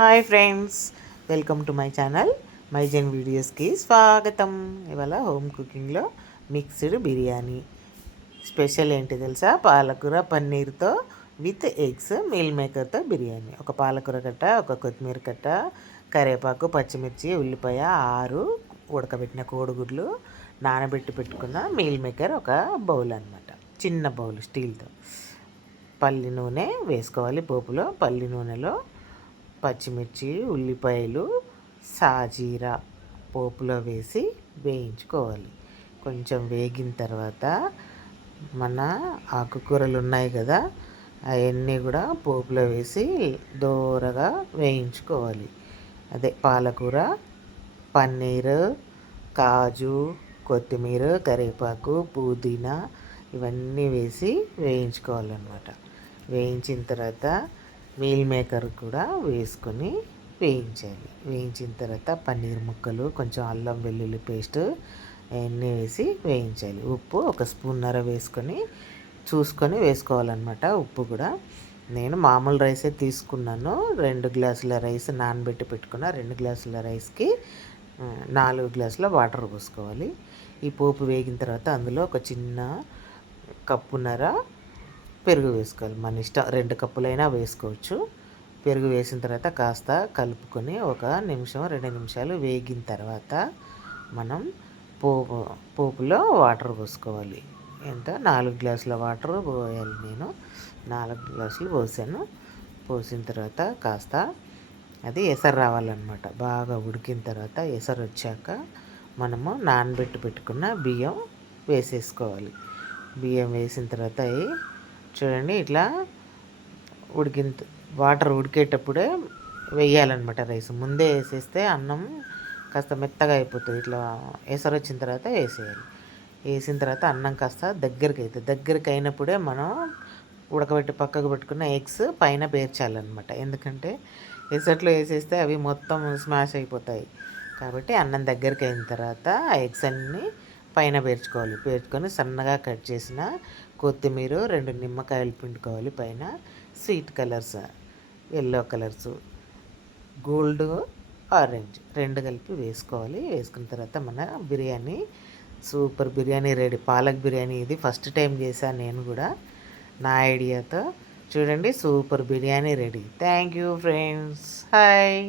Hi friends, welcome to my channel మైజన్ వీడియోస్కి స్వాగతం. ఇవాళ హోమ్ కుకింగ్లో మిక్స్డ్ బిర్యానీ స్పెషల్ ఏంటి తెలుసా? పాలకూర పన్నీర్తో విత్ ఎగ్స్ మీల్ మేకర్తో బిర్యానీ. ఒక పాలకూర కట్ట, ఒక కొత్తిమీర కట్ట, కరివేపాకు, పచ్చిమిర్చి, ఉల్లిపాయ, 6 ఉడకబెట్టిన కోడిగుడ్లు, నానబెట్టి పెట్టుకున్న మీల్ మేకర్ ఒక బౌల్ అనమాట, చిన్న బౌల్ స్టీల్తో. పల్లి నూనె వేసుకోవాలి పోపులో. పల్లి నూనెలో పచ్చిమిర్చి, ఉల్లిపాయలు, సాజీరా పోపులో వేసి వేయించుకోవాలి. కొంచెం వేగిన తర్వాత మన ఆకుకూరలు ఉన్నాయి కదా, అవన్నీ కూడా పోపులో వేసి దోరగా వేయించుకోవాలి. అదే పాలకూర, పన్నీరు, కాజు, కొత్తిమీర, కరివేపాకు, పుదీనా ఇవన్నీ వేసి వేయించుకోవాలన్నమాట. వేయించిన తర్వాత మీల్ మేకర్ కూడా వేసుకొని వేయించాలి. వేయించిన తర్వాత పన్నీర్ ముక్కలు, కొంచెం అల్లం వెల్లుల్లి పేస్ట్ అవన్నీ వేసి వేయించాలి. ఉప్పు 1 స్పూన్నర వేసుకొని చూసుకొని వేసుకోవాలన్నమాట. ఉప్పు కూడా నేను మామూలు రైసే తీసుకున్నాను. 2 గ్లాసుల రైస్ నానబెట్టి పెట్టుకున్న. 2 గ్లాసుల రైస్కి 4 గ్లాసుల వాటర్ పోసుకోవాలి. ఈ పోపు వేగిన తర్వాత అందులో ఒక చిన్న కప్పున్నర పెరుగు వేసుకోవాలి. మన ఇష్టం, 2 కప్పులైనా వేసుకోవచ్చు. పెరుగు వేసిన తర్వాత కాస్త కలుపుకొని 1 నిమిషం 2 నిమిషాలు వేగిన తర్వాత మనం పోపులో వాటర్ పోసుకోవాలి. ఎంత 4 గ్లాసుల వాటర్ పోయాలి. నేను 4 గ్లాసులు పోసాను. పోసిన తర్వాత కాస్త అది ఎసరు రావాలన్నమాట. బాగా ఉడికిన తర్వాత ఎసరు వచ్చాక మనము నానబెట్టి పెట్టుకున్న బియ్యం వేసేసుకోవాలి. బియ్యం వేసిన తర్వాత చూడండి, ఇట్లా ఉడికిన వాటర్ ఉడికేటప్పుడే వేయాలన్నమాట. రైస్ ముందే వేసేస్తే అన్నం కాస్త మెత్తగా అయిపోతుంది. ఇట్లా ఎసరు వచ్చిన తర్వాత వేసేయాలి. వేసిన తర్వాత అన్నం కాస్త దగ్గరికి అవుతుంది. దగ్గరికి అయినప్పుడే మనం ఉడకబెట్టి పక్కకు పెట్టుకున్న ఎగ్స్ పైన పేర్చాలన్నమాట. ఎందుకంటే ఎసట్లో వేసేస్తే అవి మొత్తం స్మాష్ అయిపోతాయి. కాబట్టి అన్నం దగ్గరికి అయిన తర్వాత ఆ ఎగ్స్ అన్నీ పైన పేర్చుకోవాలి. పేర్చుకొని సన్నగా కట్ చేసిన కొత్తిమీర, 2 నిమ్మకాయలు పిండుకోవాలి. పైన sweet colours, yellow colours, gold, orange 2 కలిపి వేసుకోవాలి. వేసుకున్న తర్వాత మన బిర్యానీ, సూపర్ బిర్యానీ రెడీ. పాలక్ బిర్యానీ ఇది ఫస్ట్ టైం చేశాను నేను కూడా నా ఐడియాతో. చూడండి, super biryani ready. Thank you friends. Hi.